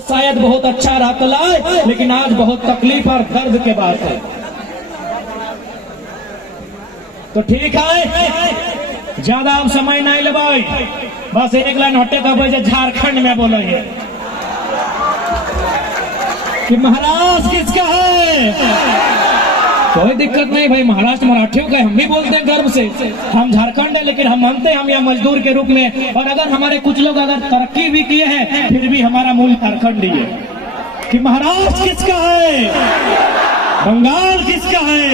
शायद बहुत अच्छा रहा लाए, लेकिन आज बहुत तकलीफ और दर्द के बात है। तो ठीक है, ज्यादा आप समय नहीं लगाई, बस एक लाइन हटे का वजह झारखंड में बोलेंगे कि महाराष्ट्र किसका है। कोई दिक्कत नहीं भाई, महाराष्ट्र मराठियों का है, हम भी बोलते हैं गर्व से। हम झारखंड है, लेकिन हम मानते हैं हम यहाँ मजदूर के रूप में, और अगर हमारे कुछ लोग अगर तरक्की भी किए हैं फिर भी हमारा मूल झारखंड ही है। कि महाराष्ट्र किसका है, बंगाल किसका है,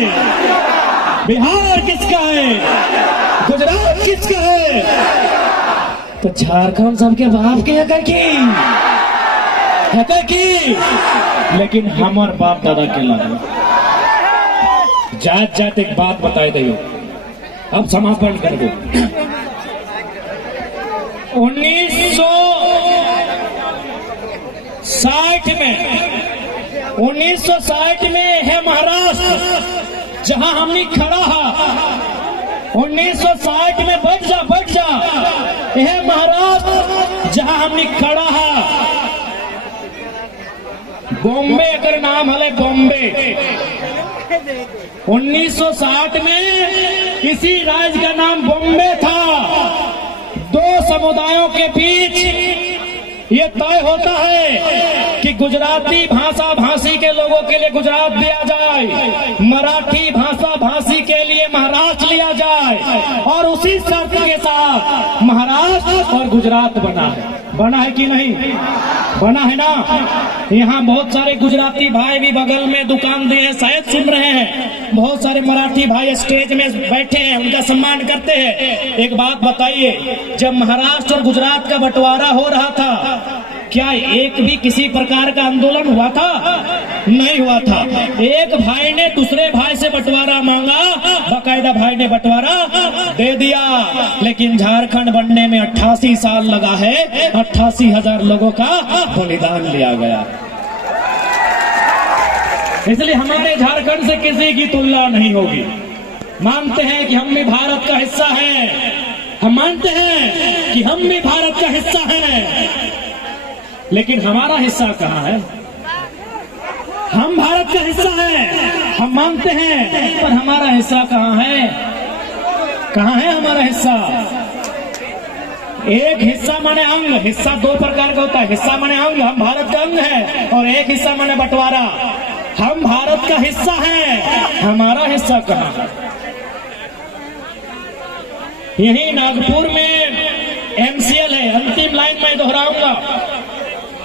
बिहार किसका है, गुजरात किसका है, तो झारखंड सबके बाप के है की, लेकिन हमार बाप दादा के लगे जात जात एक बात बताए दो, अब समापन कर दो। 1960 में है महाराष्ट्र जहां हमने खड़ा है। 1960 में बैठ जा यह महाराष्ट्र जहां हमने खड़ा है। बॉम्बे का नाम है, बॉम्बे। 1960 में इसी राज्य का नाम बॉम्बे था। दो समुदायों के बीच ये तय होता है कि गुजराती भाषा भाषी के लोगों के लिए गुजरात दिया जाए, मराठी भाषा भाषी के लिए महाराष्ट्र लिया जाए, और उसी शर्त के साथ महाराष्ट्र और गुजरात बना है कि नहीं बना है ना। यहाँ बहुत सारे गुजराती भाई भी बगल में दुकान दिए हैं, शायद सुन रहे हैं। बहुत सारे मराठी भाई स्टेज में बैठे हैं, उनका सम्मान करते हैं। एक बात बताइए, जब महाराष्ट्र और गुजरात का बंटवारा हो रहा था, क्या एक भी किसी प्रकार का आंदोलन हुआ था? नहीं हुआ था। एक भाई ने दूसरे भाई से बंटवारा मांगा, बाकायदा भाई ने बंटवारा दे दिया, लेकिन झारखंड बनने में 88 साल लगा है। 88,000 लोगों का बलिदान लिया गया। इसलिए हमारे झारखंड से किसी की तुलना नहीं होगी। मानते हैं कि हम भी भारत का हिस्सा हैं, हम मानते हैं कि हम भी भारत का हिस्सा हैं, लेकिन हमारा हिस्सा कहाँ है? हम भारत का हिस्सा हैं, हम मानते हैं, पर हमारा हिस्सा कहाँ है? कहाँ है हमारा हिस्सा? एक हिस्सा माने अंग। हिस्सा दो प्रकार का होता है, हिस्सा माने अंग, हम भारत का अंग है, और एक हिस्सा माने बंटवारा। हम भारत का हिस्सा हैं, हमारा हिस्सा कहाँ है? यही नागपुर में MCL है, अंतिम लाइन में दोहराऊंगा।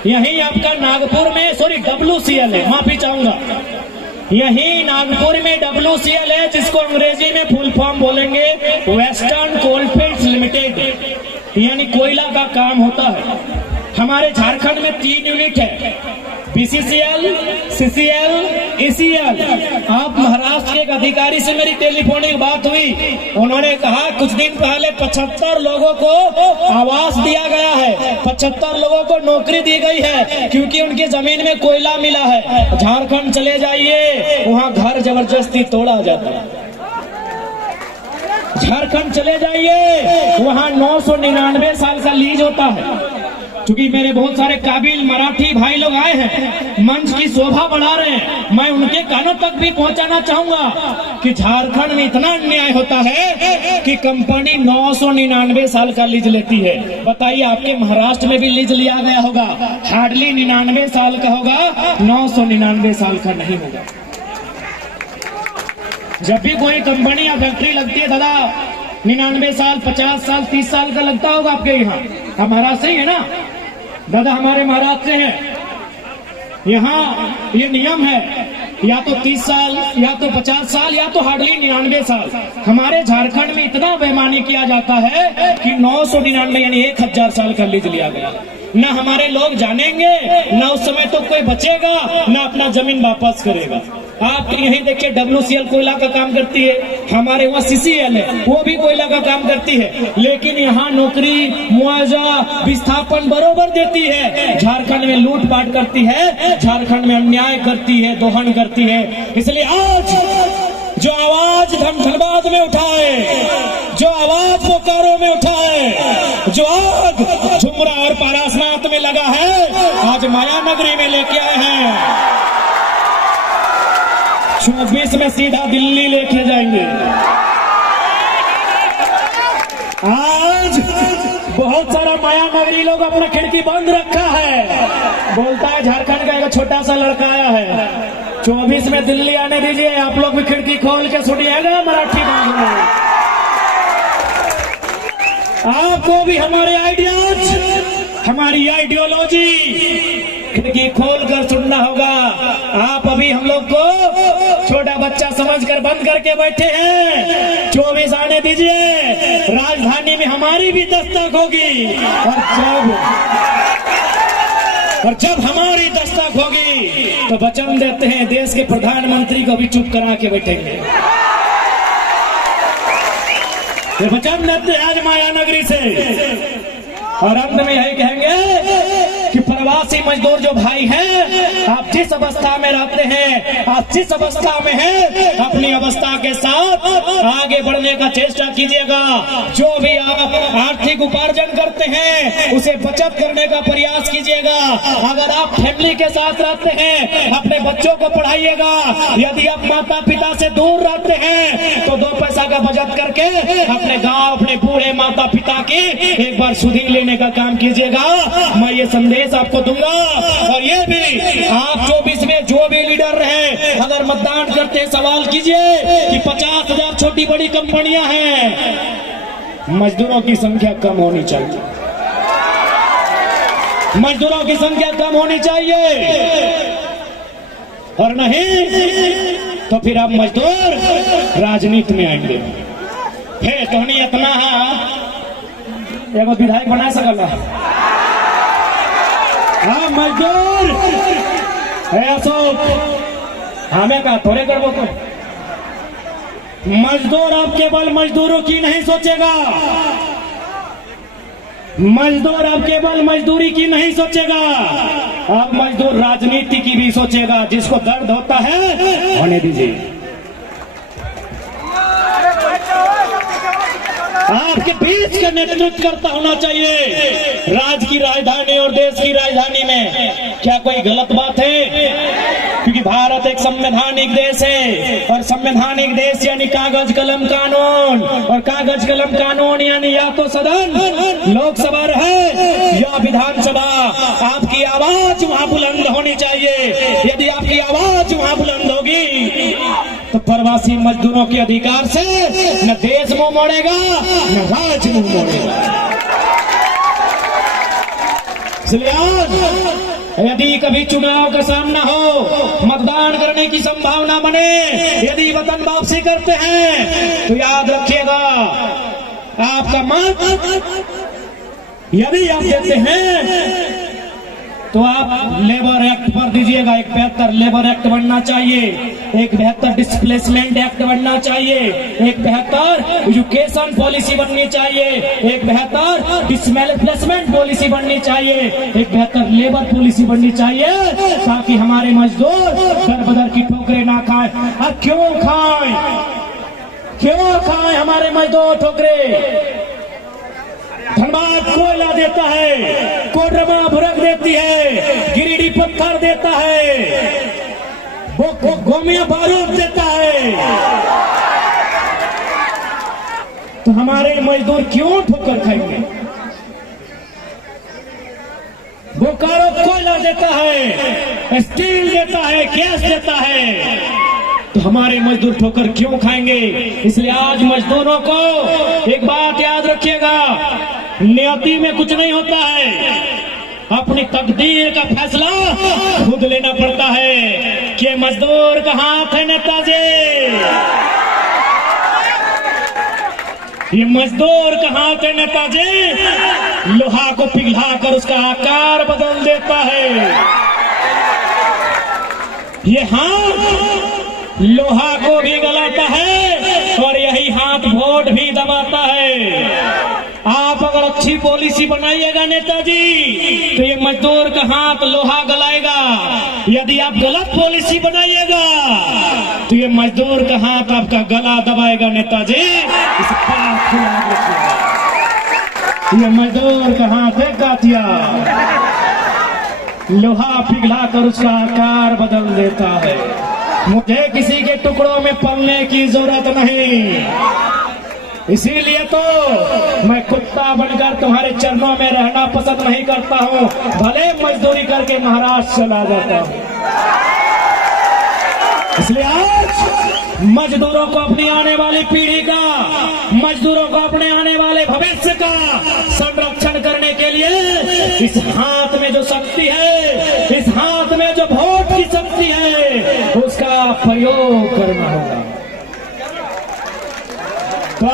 यही आपका नागपुर में WCL है, माफी चाहूंगा। यही नागपुर में WCL है, जिसको अंग्रेजी में फुल फॉर्म बोलेंगे वेस्टर्न कोलफील्ड्स लिमिटेड, यानी कोयला का काम होता है। हमारे झारखंड में 3 यूनिट है, BCCL, CCL, ECL। आप महाराष्ट्र के एक अधिकारी से मेरी टेलीफोनिक बात हुई, उन्होंने कहा कुछ दिन पहले 75 लोगों को आवास दिया गया है, 75 लोगों को नौकरी दी गई है, क्योंकि उनकी जमीन में कोयला मिला है। झारखंड चले जाइए, वहाँ घर जबरदस्ती तोड़ा जाता है। झारखंड चले जाइए, वहाँ 999 साल का लीज होता है। क्योंकि मेरे बहुत सारे काबिल मराठी भाई लोग आए हैं, मंच की शोभा बढ़ा रहे हैं, मैं उनके कानों तक भी पहुंचाना चाहूंगा कि झारखंड में इतना अन्याय होता है कि कंपनी 999 साल का लीज लेती है। बताइए, आपके महाराष्ट्र में भी लीज लिया गया होगा, हार्डली 99 साल का होगा, 999 साल का नहीं होगा। जब भी कोई कंपनी या फैक्ट्री लगती है दादा, 99 साल, 50 साल, 30 साल का लगता होगा आपके यहाँ। आप महाराष्ट्र से ही है ना दादा? हमारे महाराष्ट्र से हैं। यहाँ ये नियम है, या तो 30 साल, या तो 50 साल, या तो हार्डली 99 साल। हमारे झारखंड में इतना बेईमानी किया जाता है कि 999 यानी 1000 साल का लीज लिया गया। ना हमारे लोग जानेंगे, ना उस समय तो कोई बचेगा, ना अपना जमीन वापस करेगा। आप यहीं देखिए, WCL कोयला का काम करती है, हमारे वहाँ CCL है, वो भी कोयला का काम करती है, लेकिन यहाँ नौकरी, मुआवजा, विस्थापन बरोबर देती है। झारखंड में लूटपाट करती है, झारखंड में अन्याय करती है, दोहन करती है। इसलिए आज जो आवाज धनबाद में उठाए, जो आवाज बोकारो में उठाए, जो आग झुमरा और पारासनाथ में लगा है, आज माया नगरी में लेके आए हैं। 24 में सीधा दिल्ली लेके जाएंगे। आज बहुत सारा माया नगरी लोग अपना खिड़की बंद रखा है, बोलता है झारखंड का एक छोटा सा लड़का आया है। 24 में दिल्ली आने दीजिए, आप लोग भी खिड़की खोल के सुनिएगा मराठी में। आपको भी हमारे आइडियाज, हमारी आइडियोलॉजी खिड़की खोल कर सुनना होगा। आप अभी हम लोग को छोटा बच्चा समझकर बंद करके बैठे हैं। 24 आने दीजिए, राजधानी में हमारी भी दस्तक होगी, और जब हमारी दस्तक होगी तो वचन देते हैं देश के प्रधानमंत्री को भी चुप करा के बैठेंगे। ये वचन देते हैं आज माया नगरी से। और अंत में यही कहेंगे कि प्रवासी मजदूर जो भाई हैं, आप जिस अवस्था में रहते हैं, आप जिस अवस्था में हैं, अपनी अवस्था के साथ आगे बढ़ने का चेष्टा कीजिएगा। जो भी आप आर्थिक उपार्जन करते हैं उसे बचत करने का प्रयास कीजिएगा। अगर आप फैमिली के साथ रहते हैं, अपने बच्चों को पढ़ाइएगा। यदि आप माता पिता से दूर रहते हैं तो 2 पैसा का बचत करके अपने गाँव, अपने बूढ़े माता पिता की एक बार सुधी लेने का काम कीजिएगा। मैं ये संदेश आपको दूंगा। और ये भी आप 24 में जो भी लीडर रहे, अगर मतदान करते हैं सवाल कीजिए कि 50,000 छोटी बड़ी कंपनियां हैं, मजदूरों की संख्या कम होनी चाहिए, मजदूरों की संख्या कम होनी चाहिए। और नहीं तो फिर आप मजदूर राजनीति में आएंगे। फिर तो नहीं इतना एगो विधायक बना सकला। हाँ मजदूर है अशोक, हमें कहा थोड़े करबो तो। मजदूर अब केवल मजदूरों की नहीं सोचेगा, मजदूर अब केवल मजदूरी की नहीं सोचेगा, अब मजदूर राजनीति की भी सोचेगा। जिसको दर्द होता है होने दीजिए। आपके बीच का नेतृत्व करता होना चाहिए। राज्य की राजधानी और देश की राजधानी में क्या कोई गलत बात है? क्योंकि भारत एक संवैधानिक देश है, और संवैधानिक देश यानी कागज कलम कानून, और कागज कलम कानून यानी या तो सदन लोकसभा रहे या विधानसभा। आपकी आवाज वहां बुलंद होनी चाहिए। यदि आपकी आवाज वहां बुलंद होगी तो प्रवासी मजदूरों के अधिकार से न देश मुंह मोड़ेगा न राज्य मुंह मोड़ेगा। इसलिए आज यदि कभी चुनाव का सामना हो, मतदान करने की संभावना बने, यदि वतन वापसी करते हैं तो याद रखिएगा आपका मत यदि आप देते हैं तो आप लेबर एक्ट पर दीजिएगा। एक 72 लेबर एक्ट बनना चाहिए, एक 72 डिस्प्लेसमेंट एक्ट बनना चाहिए, एक 72 एजुकेशन पॉलिसी बननी चाहिए, एक 72 डिस्प्लेसमेंट पॉलिसी बननी चाहिए, एक 72 लेबर पॉलिसी बननी चाहिए, ताकि हमारे मजदूर दर बदर की ठोकरें ना खाएं। और क्यों खाएं हमारे मजदूर ठोकरें? धनबाद कोयला देता है, कोडरमा भुरक देती है, गिरिडीह पत्थर देता है, गोमिया बारूद देता है। तो हमारे मजदूर क्यों ठोकर खाएंगे? बोकारो कोयला देता है, स्टील देता है, गैस देता है, तो हमारे मजदूर ठोकर क्यों खाएंगे? इसलिए आज मजदूरों को एक बात याद रखिएगा, नियति में कुछ नहीं होता है, अपनी तकदीर का फैसला खुद लेना पड़ता है। कि मजदूर का हाथ है नेताजी, ये मजदूर का हाथ है नेताजी, लोहा को पिघलाकर उसका आकार बदल देता है। ये हाथ लोहा को भी गलाता है और यही हाथ वोट भी दबाता है। आप अगर अच्छी पॉलिसी बनाइएगा नेताजी तो ये मजदूर का हाथ लोहा गलाएगा। यदि आप गलत पॉलिसी बनाइएगा तो ये मजदूर का हाथ आपका गला दबाएगा नेताजी। इसे हाथ खिला दीजिए। ये मजदूर का हाथ है कातिया, लोहा पिघला कर उसका आकार बदल देता है। मुझे किसी के टुकड़ों में पलने की जरूरत नहीं, इसीलिए तो मैं कुत्ता बनकर तुम्हारे चरणों में रहना पसंद नहीं करता हूँ, भले मजदूरी करके महाराष्ट्र चला जाता हूँ। इसलिए आज मजदूरों को अपनी आने वाली पीढ़ी का, मजदूरों को अपने आने वाले भविष्य का संरक्षण करने के लिए इस हाथ में जो शक्ति है, इस हाथ में जो वोट की शक्ति है, उसका प्रयोग करना होगा। तो